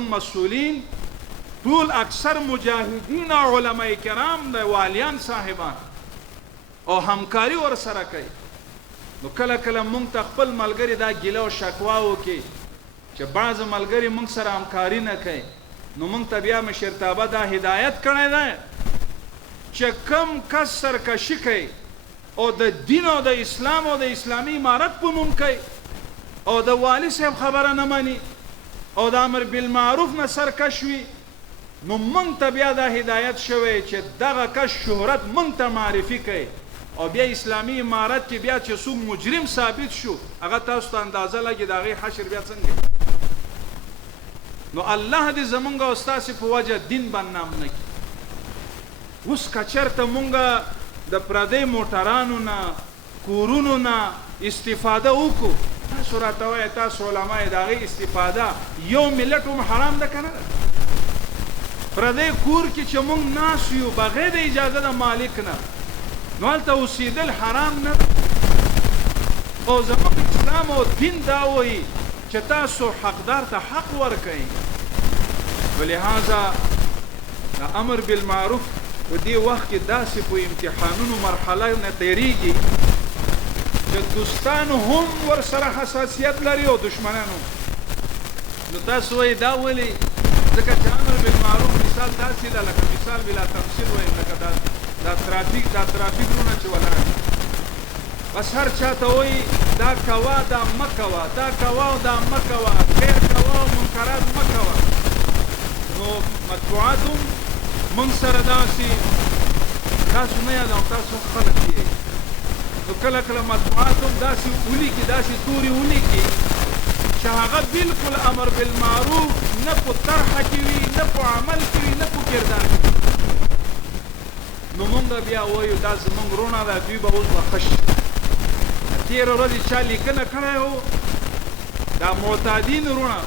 زمونږ مسؤلین ټول اکثر مجاهدین او علماء کرام د والیان صاحبان او همکاري ور سره کوي. نو کله کله مونږ ته خپل ملګری دا ګیله او شکوا وکي چې بعض ملګری مونږ سره همکاري نه کوي. نو مونږ ته بیا مشرتابه دا هدایت کړی دی چې کم کس سرکشي کوي او د دین او د اسلام او د اسلامي امارت په نوم کوي او د والی صاحب خبره نه مانی او د امر بالمعروف نه سرکش وي، نو مونږ ته بیا دا هدایت شوی چې دغه کس شهرت مونږ ته معرفي کوي او بیا اسلامي امارت کې بیا چې څوک مجرم ثابت شو هغه تاسو ته اندازه لګي د هغې حشر بیا څنګه. نو الله دې زمونږ او ستاسې په وجه دین بدنام نه کړي. اوس که چېرته مونږ د پردی موټرانو نه کورونو نه استفاده وکړو، تاسو راته وایئ تاسو علما یې د هغې استفاده یو ملت هم حرام ده که نه ده؟ پردی کور کې چې مونږ ناست یو بغیر د اجازه د مالک نه، نو هلته اوسېدل حرام نه ده. او زموږ اسلام او دین دا وایي چې تاسو حقدار ته حق ورکئ. ولهذا د امر بالمعروف په دې وخت کې داسې په امتحانونو مرحله نه تېرېږي چې دوستانو هم ورسره حساسیت لري او دشمنانو. نو تاسو وایئ دا ولې؟ ځکه چې امر بالمعروف مثال داسې ده لکه مثال بلا تمثیل وایم، لکه دا ترافیکونه چې ولاړ دي، بس هر چاته وایي دا کوه دا مه کوه، دا کوه او دا مه کوه، خیر کوه او منکرات مه کوه. نو مطبوعات هم موږ سره داسې تاسو نه یادوم، تاسو خلک یې، نو کله کله مطبوعات هم داسې ولیکي، داسې تورې ولیکي چې هغه بالکل امر بالمعروف نه په طرحه کې وي، نه په عمل کې وي، نه په کردار کې وي. نو مونږ بیا وایو دا زمونږ رونه ده، دوی به اوس به ښه شي. تېره ورځې چا لیکنه کړی و، دا معتادین رونه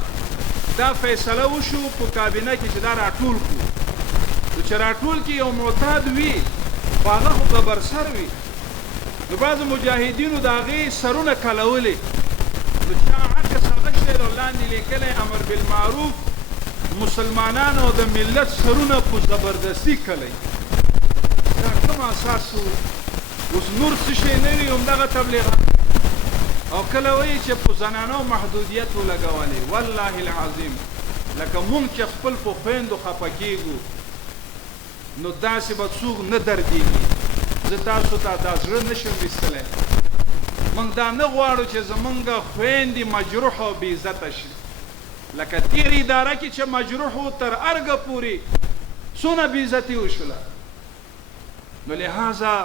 دا فیصله وشو په کابینه کې چې دا راټول کړو. نو چې راټول کې یو معتاد وي خو هغه خو خبرسر وي، نو بعضو مجاهدینو د هغې سرونه کلولې، نو چا عکس هغه شی لاندې لیکلی امر بالمعروف مسلمانانو د ملت سرونه په زبردستي کلی. دا کوم اساس و؟ اوس نور څه شی نه وي، همدغه تبلیغات. او کله وایي چې په زنانو محدودیت ولګولی، والله العظیم لکه مونږ چې خپل په خویندو خفه کېږو نو داسې به څوک نه دردېږي. زه تاسو ته دا زړه نه شم ویستلی. مونږ دا نه غواړو چې زمونږ خویندې مجروح او بې عزته شي، لکه تېره اداره کې چې مجروح و تر ارګه پورې څونه بې عزتي وشوله. نو لهذا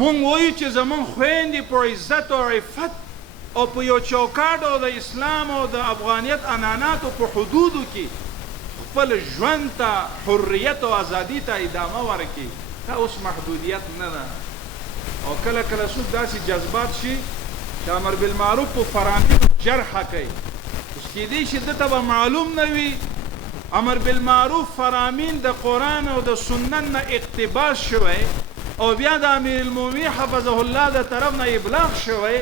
مونږ وایو چې زمونږ خویندې په عزت او عفت او په یو چوکاټ او د اسلام او د افغانیت عنعناتو په حدودو کې خپل ژوند ته حریت او ازادي ته ادامه ورکړي. دا اوس محدودیت نه ده. او کله کله څوک داسې جذبات شي چې امر بالمعروف په فرامینو جرحه کوي. اوس کیدای شي دته به معلوم نه وي امر بالمعروف فرامین د قرآن او د سنت نه اقتباس شوی او بیا د امیر المؤمنین حفظه الله د طرف نه ابلاغ شوی،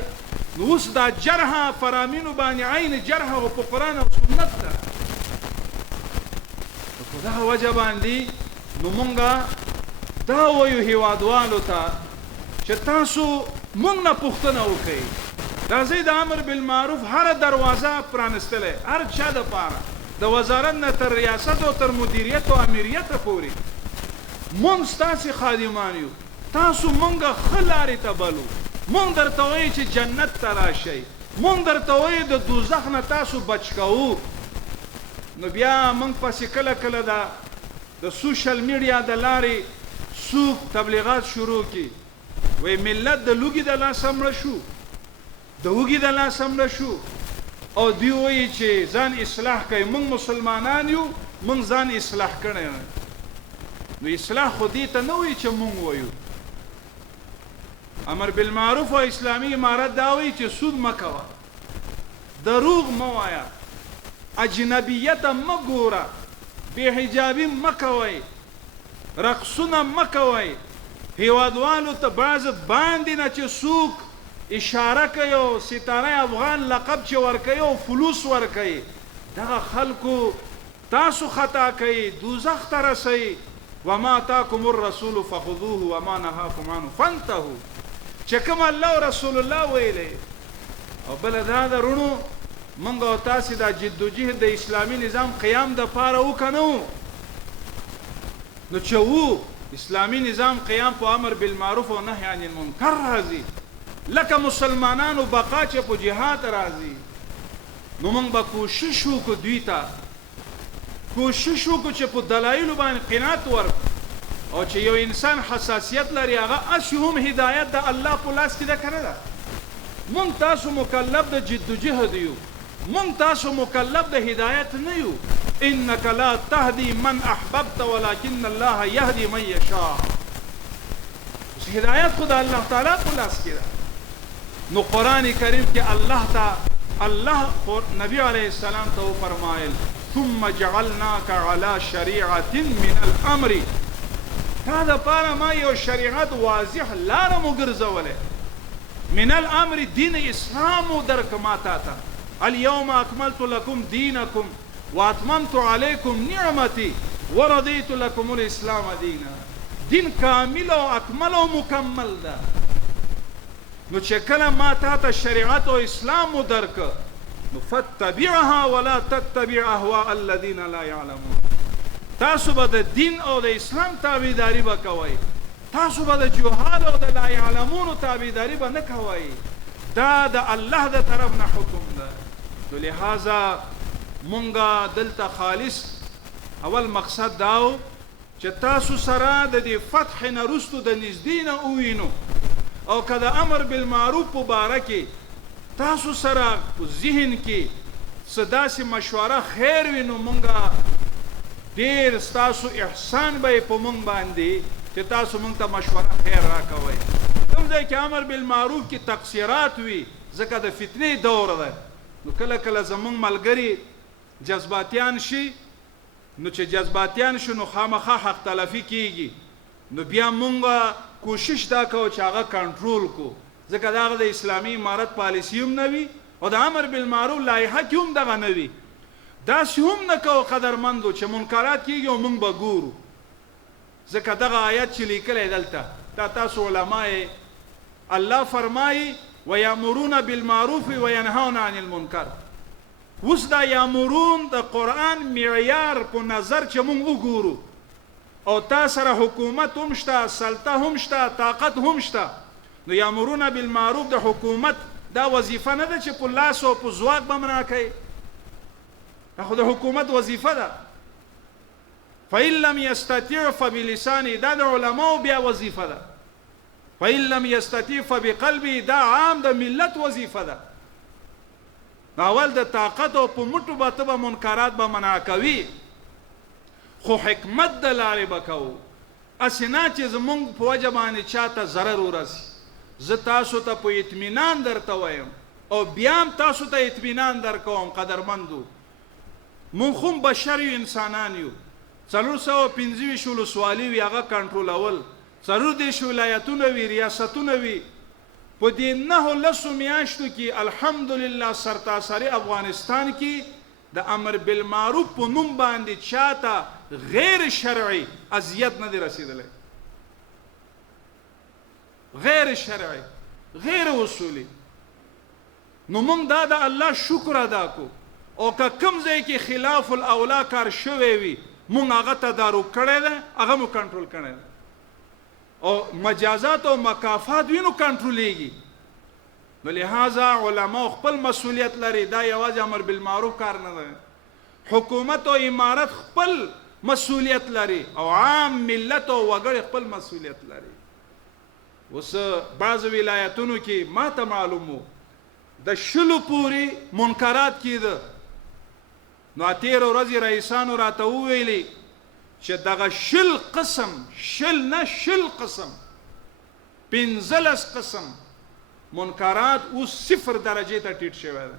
نو اوس دا جرحه فرامینو باندې عین جرحه او په قرآن او سنت ده. په دغه وجه باندې نو مونږ دا وایو هیوادوالو ته چې تاسو مونږ نه پوښتنه وکړئ. راځئ د امر بالمعروف هره دروازه پرانستلی، هر چا دپاره، د وزارت نه تر ریاست او تر مدیریت او امیریته پورې مونږ ستاسې خادمان یو. تاسو مونږ ښه لارې ته بلو، مونږ درته وایو چې جنت ته راشئ، مونږ درته وایو د دوزخ نه تاسو بچ کوو. نو بیا مونږ پسې کله کله د سوشل میډیا د لارې څوک تبلیغات شروع کړي، وایي ملت د لوږې د لاسه مړه شو، د وږي د لاسه مړه شو، او دوی وایي چې ځان اصلاح کوي. مونږ مسلمانان یو، مونږ ځان اصلاح کړی. نو اصلاح خو دې ته نه وایي چې مونږ وایو. امر بالمعروف او اسلامي امارت دا وایي چې سود مه کوه، دروغ مه وایه، اجنبیت مه ګوره، بې حجابي مه کوئ، رقصونه مه کوئ. هیوادوالو ته بعض باندې نه چې څوک اشاره کوي او ستاره افغان لقب چې ورکوي او فلوس ورکوي، دغه خلکو تاسو خطا کوي دوزخ ته رسئ وما آتاکم الرسول فخذوه وما نهاکم عنه فانتهوا چې کوم الله او رسول الله ویلي او بل دا درونو موږ او تاسو دا جدوجہد د اسلامي نظام قیام د پاره وکنو نو چې وو اسلامي نظام قیام په امر بالمعروف او نهي عن المنکر راځي لکه مسلمانانو بقا چې په جهاد راځي نو موږ به کوشش وکړو دوی ته کوشش وکړو چې په دلایلو باندې قناعت ورکړو او چې یو انسان حساسیت لري هغه اسی هم هدایت د الله په لاس کې ده کنه ده مونږ تاسو مکلف د جدوجہد یو مونږ تاسو مکلف د هدایت نه یو انك لا تهدي من احببت ولكن الله يهدي من يشاء هدایت خدا الله تعالی په لاس کې ده نو قران کریم کې الله نبی علیہ السلام ته فرمایل ثم جعلناك على شريعه من الامر هذا پاره ما یو شریعت واضح لار مګرځولې من الامر دین اسلام درک ماتا تا اليوم اكملت لكم دينكم واتممت عليكم نعمتي ورضيت لكم الاسلام دينا دین کامل او اکمل او مکمل ده نو چې کله ما تا شریعت او اسلام درک نو فتبعها ولا تتبع اهواء الذين لا يعلمون تاسو به د دین او د اسلام تابعداري وکوي تاسو به د جهال او د لا يعلمون تابعداري به نه کوي دا د الله د طرف نه حکم ده نو لہذا مونږه دلته خالص اول مقصد داو چې تاسو سره د دې فتح نه رستو د نږدې نه ووینو او کله امر بالمعروف مبارکي تاسو سره په ذهن کې صداسي مشوره خیر وینو مونږه ډیر تاسو احسان به په مونږ باندې چې تاسو مونږ ته مشوره خیر راکوي کوم ځای کې امر بالمعروف کې تقصيرات وي ځکه د فتنې دور ده نو کله کله زمونږ ملګری جذباتيان شي نو چې جذباتيان شو نو خامخا حق تلفي کیږي نو بیا مونږه کوشش دا کوو چې هغه کنټرول کو ځکه دا د اسلامي امارت پالیسی هم نه وي او د امر بالمعروف لایحه کې هم دغه نه وي دا هم نه کوو قدرمندو چې منکرات کیږي او مونږ به ګورو ځکه دغه آیت چې لیکلی دلته دا تاسو علمای الله فرمایي ويامرون بالمعروف وينهون عن المنکر اوس دا یامرون د قرآن معیار په نظر چې مونږ وګورو او تا سره حکومت هم شته سلطه هم شته طاقت هم شته نو یامرون بالمعروف د حکومت دا وظیفه نه ده چې په لاس او په ځواک به منع کوي دا خو د حکومت وظیفه ده فإن لم يستطيع فبلسانه دا د علماو بیا وظیفه ده فإن لم يستطيع فبقلبه دا عام د ملت وظیفه ده اول د طاقت او په مټو باندې به منکرات به منع کوي خو حکمت د لارې بکاو اسنه چې زمونږ په وجه باندې چاته ضرر ورسي زه تاسو ته په اطمینان درته وایم او بیا تاسو ته اطمینان درکوم قدرمندو مونږ هم بشر یو انسانان یو 425 ولسوالۍ وي هغه کنټرولول 4 ولایتونه وي ریاستونه وي په دې 9 میاشتو کې الحمدلله سرتاسري افغانستان کې د امر بالمعروف په نوم باندې چاته غیر شرعي اذیت نه دی رسیدلی غیر شرعي غیر اصولي نو موږ دا د الله شکر ادا کو او که کوم ځای کې خلاف الاولا کار شوی وي موږ هغه تدارک کړی ده هغه مو کنټرول کړی ده او مجازات او مکافات وینو کنټرولیږي نو لہذا علما خپل مسؤلیت لري دا یوازې امر بالمعروف کار نه ده حکومت او امارت خپل مسؤلیت لري او عام ملت او وګړي خپل مسؤلیت لري اوس بعض ولایتونو کې ما ته معلومو د شلو پوری منکرات کېده نو اتیر ورځې رئیسانو راته وویلي چې دغه شل قسم 15 قسم منکرات اوس 0 درجه ته ټیټ شوی ده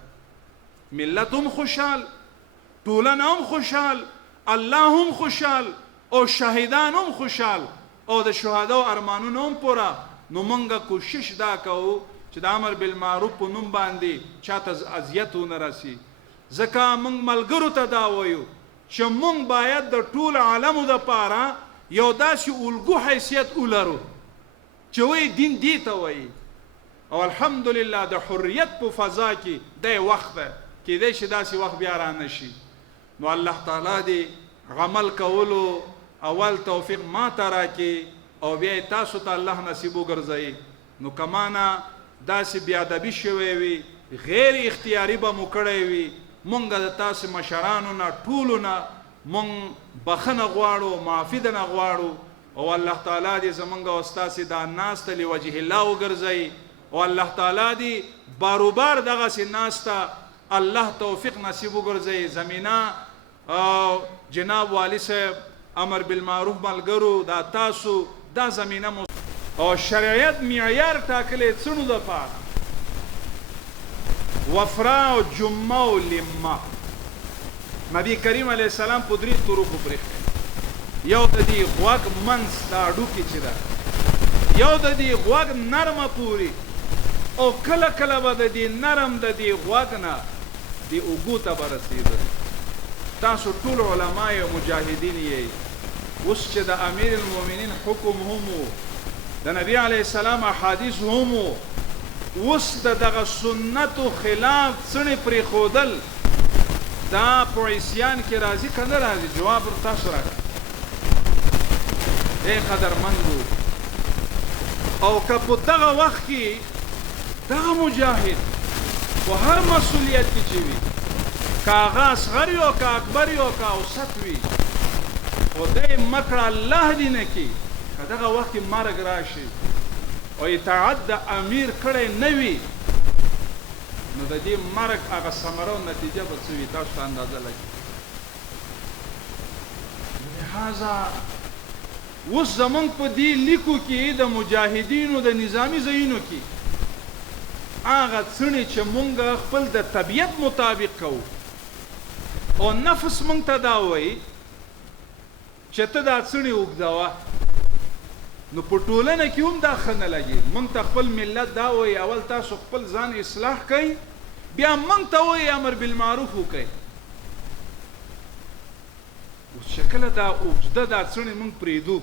ملت هم خوشحال ټولنه هم خوشحال الله هم خوشحال او شهیدان هم خوشحال او د شهدا او ارمانونو هم پورا نو مونږه کوشش دا کوو چې د امر بالمعروف په نوم باندې چاته اذیت ونه راسي ځکه موږ ملګرو ته دا وایو چې موږ باید د ټول عالمو دپاره یو داسې الګو حیثیت ولرو چې وایي دین دې ته وایي او الحمدلله د حریت په فضا کې دی وخت ده کیدای شي داسې وخت بیا را نشي نو الله تعالی دې عمل کولو اول توفیق ما ته راکړي او بیا تاسو ته الله نصیب وګرځوي نو کمانه داسې بیادبي شوی وي غیر اختیاري به مو کړی وي مونږ د تاسو مشرانو نه ټولو نه مونږ بخښنه غواړو معافي دنه غواړو او الله تعالی دې زمونږ او ستاسې دا ناسته لوجه الله وګرځوي او الله تعالی دې باروبار دغسې ناسته الله توفیق نصیب وګرځوي زمینه جناب والی صاحب امر بالمعروف ملګرو دا تاسو دا زمینه او شریعت معیار ټاکلی څنو دپاره وفرا او جمعه او لمه نبی کریم علیه السلام په درې طرقو پرېښی یو د دې غوږ منځ دا هډوکې چې ده یو د دې غوږ نرمه پورې او کله کله به د دې نرم د دې غوږ نه دې اوږو ته به رسېده تاسو ټول علما او مجاهدین یې اوس چې د امیر المؤمنین حکم هم و د نبی علیه السلام احادیث هم و اوس د دغه سنتو خلاف څڼې پرېښودل دا په عصیان کې راځي که نه راځي جواب تاسو راکړه ای قدرمندو او که په دغه وخت کې دغه مجاهد په هر مسؤلیت کې چې وي که هغه اصغر وي او که اکبر وي او که اوسط وي خدای مکړه الله دې نه کړي که دغه وخت کې مرګ راشي او اطاعت د امیر کړی نه وي نو د دې مرګ هغه ثمره او نتیجه به څه وي تاسو ته اندازه لګي لهذا اوس زمونږ په دې لیکو کې د مجاهدینو د نظامي ځایونو کې هغه څڼې چې مونږ خپل د طبیعت مطابق کوو او نفس مونږ ته دا وایي چې ته دا څڼې اوږدوه نو په ټولنه کې هم دا ښه نه لګي مونږ ته خپل ملت دا وایي اول تاسو خپل ځان اصلاح کوئ بیا مونږ ته وایي امر بالمعروف وکړئ اوس چې کله دا اوږده دا څڼې مونږ پرېږدو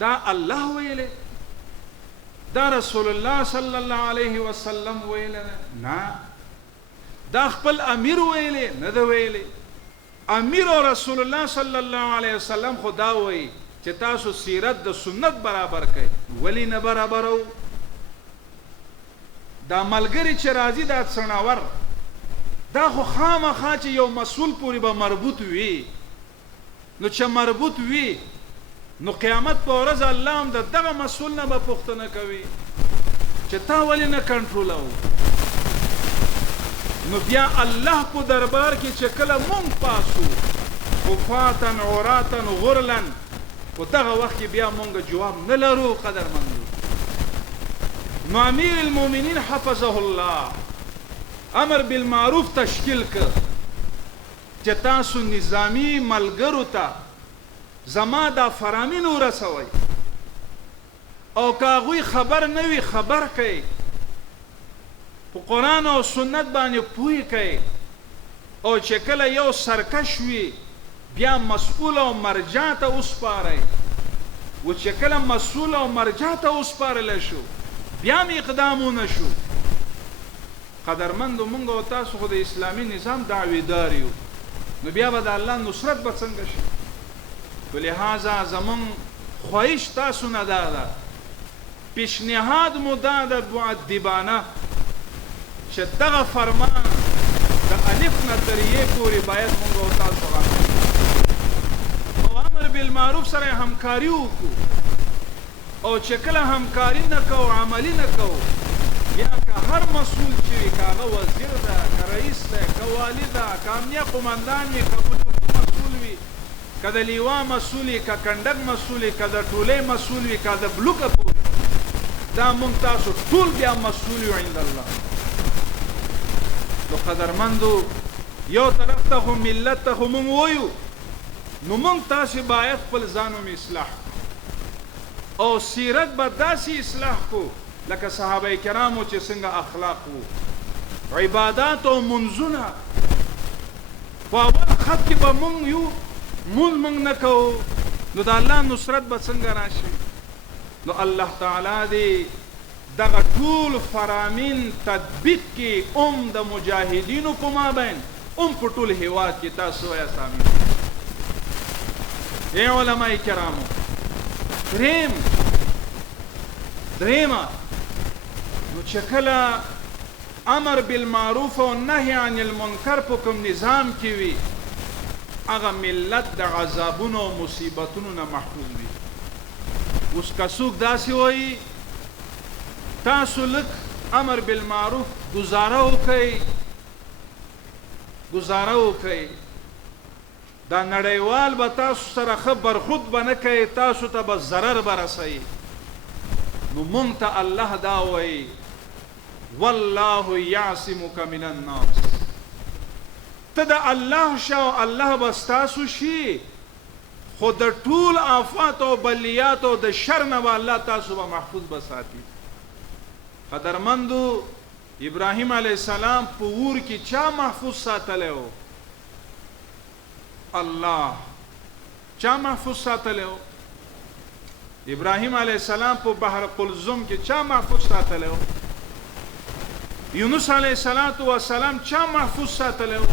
دا الله ویلی دا رسول الله صلی الله علیه وسلم ویلی نه دا خپل امیر ویلی نه ده ویلی امیر او رسول الله صلی الله علیه وسلم خو دا وایي چې تاسو سیرت د سنت برابر کړئ ولې نه برابرو دا ملګری چې راځي دا څڼاور دا خو خامخا چې یو مسؤل پورې به مربوط وي نو چې مربوط وي نو قیامت په ورځ الله هم د دغه مسؤل نه به پوښتنه کوي چې تا ولې نه کنټرولوو نو بیا الله په دربار کې چې کله مونږ پاسو خفاتن عوراتن غرلن په دغه وخت کې بیا مونږ جواب نه لرو قدرمندو نو امیر المؤمنین حفظه الله امر بالمعروف تشکیل کړ چې تاسو نظامی ملګرو ته زما دا فرامین ورسوئ او که هغوی خبر نه وي خبر کوي په قرآن او سنت باندې پوه کوي او چې کله یو سرکش وي بیا مسئول او مرجع ته وسپارئ و چې کله مسئول او مرجع ته وسپارلی شو بیا هم اقدام ونه شو قدرمندو مونږ او تاسو خو د اسلامي نظام دعویدار یو نو بیا به د الله نصرت به څنګه شي په لحاظه زمون خواهش تاسو نه دا ده پیشنهاد مو دا ده مؤدبانه چې دغه فرمان د الف نه تر یې پورې باید مونږ او تاسو راکړو او امر بالمعروف سره همکاري وکړو او چې کله همکاري نه کوو عملي نه کوو بیا که هر مسؤول چې وي که هغه وزیر ده که رئیس ده که والي ده که امنیه قمندان وي که مسؤول وي که د لیوا مسؤول وي که کنډک مسؤول وي که د ټولۍ مسؤول وي که د بلوکه پورې دا مونږ تاسو ټول بیا مسؤول یو عند الله نو قدرمندو یو طرف ته خو ملت ته خو مونږ وایو نو مونږ تاسې باید خپل ځان هم اصلاح او سیرت به داسې اصلاح کو لکه صحابه کرامو چې څنګه اخلاق وو عبادات او منځونه په اول خط کې به مونږ یو مونږ نه کوو نو د الله نصرت به څنګه راشي؟ نو الله تعالی دې دغه ټول فرامین تطبیق کې د مجاهدینو په مابین په ټول هیواد کې تاسو وایاست امین. ای علماء کرامو، دریمه نو چې کله امر بالمعروف او نهی عن المنکر په کوم نظام کې وي هغه ملت د عذابونو او مصیبتونو نه محفوظ وي. اوس که څوک داسې وایي تاسو لږ امر بالمعروف گزاره وکئ دا نړیوال به تاسو سره ښه برخود به نه کوي، تاسو ته به ضرر به رسوي. نو مونږ ته الله دا وایي والله یعصمک من الناس، ته د الله شه او الله به ستاسو شي، خو د ټول آفات او بلیات او د شر نه به الله تاسو به محفوظ به ساتي. قدرمندو ابراهیم علیه السلام په اور کې چا محفوظ ساتلی و؟ الله. چا محفوظ ساتلی و؟ ابراهیم علیه السلام په بحر قلزم کې چا محفوظ ساتلی و؟ یونس علیه السلام چا محفوظ ساتلی و؟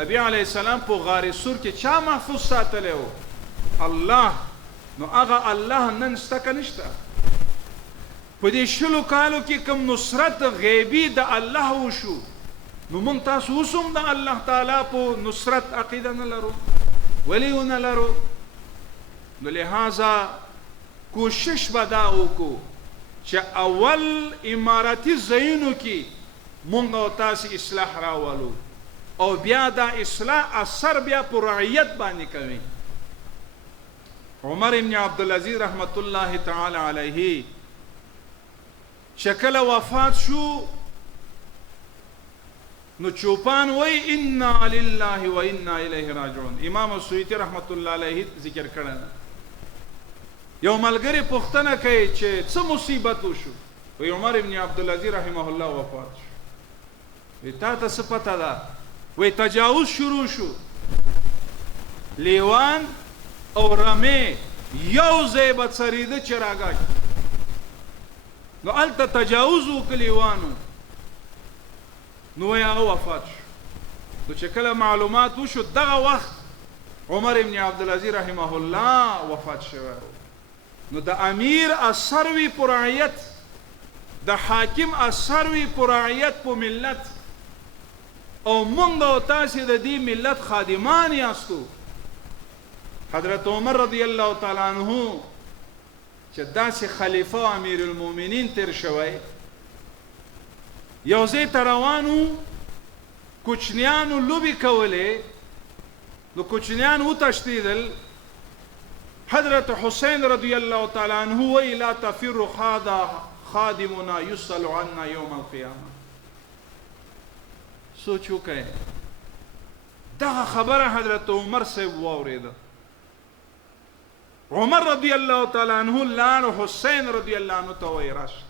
نبی علیه السلام په غار سور کې چا محفوظ ساتلی و؟ الله. نو هغه الله نن شته که نشته؟ په دې 20 کالو کې کوم نصرت غیبي د الله وشو، نو مونږ تاسو اوس هم د الله تعالی په نصرت عقیده نه لرو، ولې ونه لرو؟ نو لہذا کوشش به دا وکړو چې اول اماراتي ځایونو کې مونږ او تاسو اصلاح راولو او بیا دا اصلاح اثر بیا په رعیت باندې کوي. عمر ابن عبدالعزیز رحمت الله تعالی علیه شکل وفات شو نو چوپان وی انا لله و انا الیه راجعون. امام سیوطی رحمت الله علیه ذکر کړل. یو ملګری پوښتنه کوي چې څه مصیبت وشو؟ وی عمر ابن عبدالعزیز رحمه الله وفات شو. وی تا ته څه پته ده؟ وی تجاوز شروع شو، لیوان او رمې یو ځای به څرېده چراګاه کې، نو هلته تجاوز وکړه لیوانو، نو وی هغه وفات شو. نو چې کله معلومات وشو دغه وخت عمر ابن عبدالعزیز رحمه الله وفات شوی. نو د امیر اثر وی په رعیت، د حاکم اثر وی په رعیت په ملت، او مونږ او تاسې د دې ملت خادمان یاستو. حضرت عمر رضی الله تعالی عنہ چې داسې خلیفه او امیر المؤمنین تیر شوی، یو ځای ته روانو، کوچنیانو لوبې کولې، نو کوچنیان وتښتېدل. حضرت حسین رضی الله تعالی عنہ وی لا تفر خادمنا یسأل عنا یوم القیامه. سوچ وکړئ دغه خبره حضرت عمر صاحب واورېده. عمر رضی الله تعالی عنہ لاړ حسین رضی الله عنہ ته وی راشه.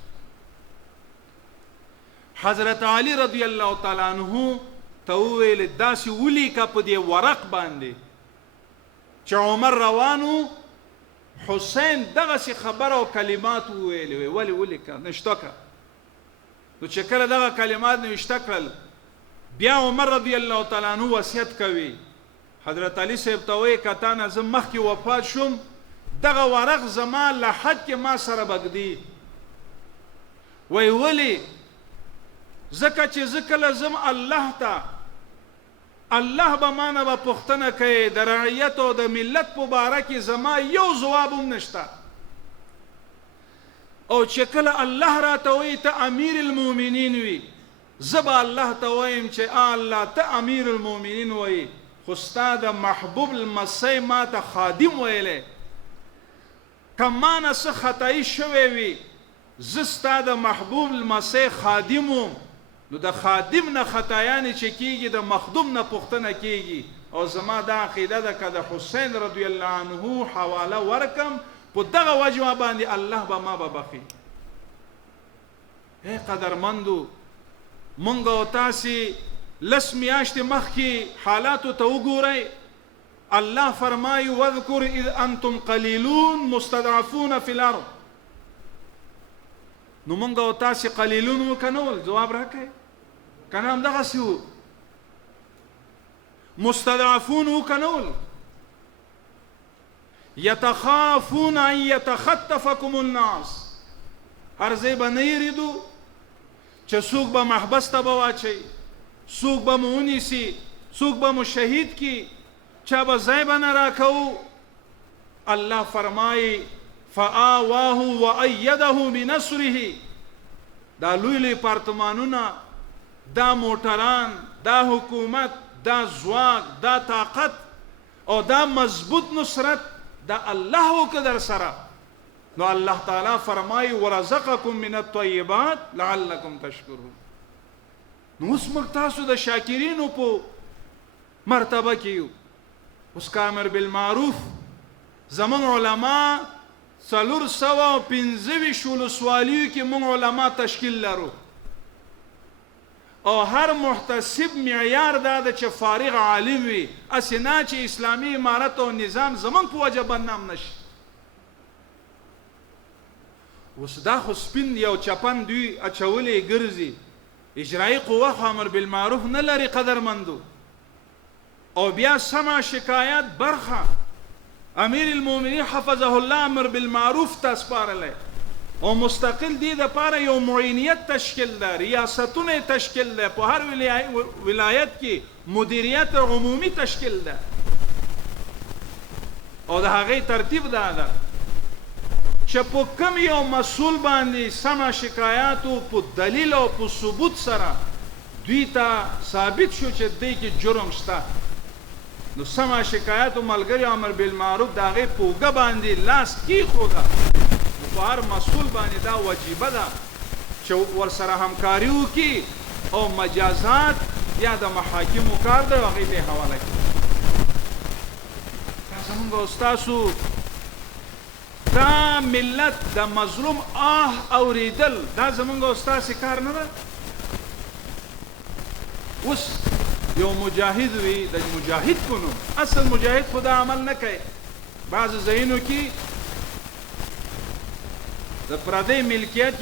حضرت علی رضی الله تعالی عنہ ته وویل داسې ولیکه په دې ورق باندې چې عمر روانو، حسین دغسې خبره او کلمات وویلې وی. ولې ولیکه؟ نشته که. نو چې کله دغه کلمات نوشته کړل، بیا عمر رضی الله تعالی عنہ وصیت کوي. حضرت علی صاحب ته وایي که تا نه زه مخکې وفات شوم، دغه ورق زما لحد کې ما سره بږدي. وی ولې؟ ځکه چې زه کله ځم الله ته، الله به مانه به پوښتنه کوي د رعیت او د ملت په باره کې، زما یو ځواب هم نشته. او چې کله الله راته وایي ته امیر المؤمنین وي، زه به الله ته وایم چې الله ته امیر المؤمنین وایي، خو ستا د محبوب لمسی ما ته خادم ویلی، که ما نه څه خطایي شوی وي، زه ستا د محبوب لمسی خادم وم. نو د خادم نه خطایانې چې کېږي د مخدوم نه پوښتنه کېږي. او زما دا عقیده ده که د حسین رضی الله عنه حواله ورکم، په دغه وجه باندې الله به ما به بخي. ای قدرمندو، مونږ او تاسې لس میاشتې مخکې حالاتو ته وګورئ. الله فرمایي واذکر اذ انتم قلیلون مستضعفون فی الارض. نو مونږ او تاسې قلیلون وو که نه ول؟ جواب راکړئ. که نه همدغسې وو؟ مستضعفون وو که نه ول؟ یتخافون ان یتخطفکم الناس. هر ځای به نه یېرېدو چې څوک به محبس ته به واچوي، څوک به مو ونیسي، څوک به مو شهید کی، چا به ځای به نه راکوو. الله فرمایي فآواه وأیده بنصره. دا لوی لوی پارتمانونه، دا موټران، دا حکومت، دا ځواک، دا طاقت او دا مضبوط نصرت دا الله وکړه در سره. نو الله تعالی فرمایي ورزقکم من الطیبات لعلکم تشکرون. نو اوس موږ تاسو د شاکرینو په مرتبه کې یو. اوس که امر بالمعروف زمونږ علما 425 ولسوالیو کې موږ علما تشکیل لرو او هر محتسب معیار دا ده چې فارغ عالم وي، هسې نه چې اسلامي امارت او نظام زمونږ په وجه بدنام نشي. اوس دا خو سپین یو چپن دوی اچولې ګرځي، اجرایي قوه خو امر بالمعروف نه لري قدرمندو. او بیا سمع شکایت برخه امیر المؤمنین حفظه الله امر بالمعروف ته سپارلی او مستقل دی د پاره یو معینیت تشکیل ده، ریاستونه تشکیل ده، په هر ولایت کې مدیریت عمومي تشکیل ده او د هغې ترتیب دا ده چې په کوم یو مسؤل باندې سمع شکایاتو په دلیل او په ثبوت سره دوی ته ثابت شو چې دی کې جرم شته، نو سمع شکایاتو ملګری امر بالمعروف د هغې په اوږه باندې لاس کیښوده. نو په هر مسؤل باندې دا وجیبه ده چې ورسره همکاري وکړي او مجازات یا د محاکمو کار دی هغې ته یې حواله کړي. دا زمونږ او ستاسو دا ملت د مظلوم اوریدل دا زمونږ او ستاسې کار نه ده. اوس یو مجاهد وي د مجاهد په نوم، اصل مجاهد خو دا عمل نه کوي. بعضو ځایونو کې د پردی ملکیت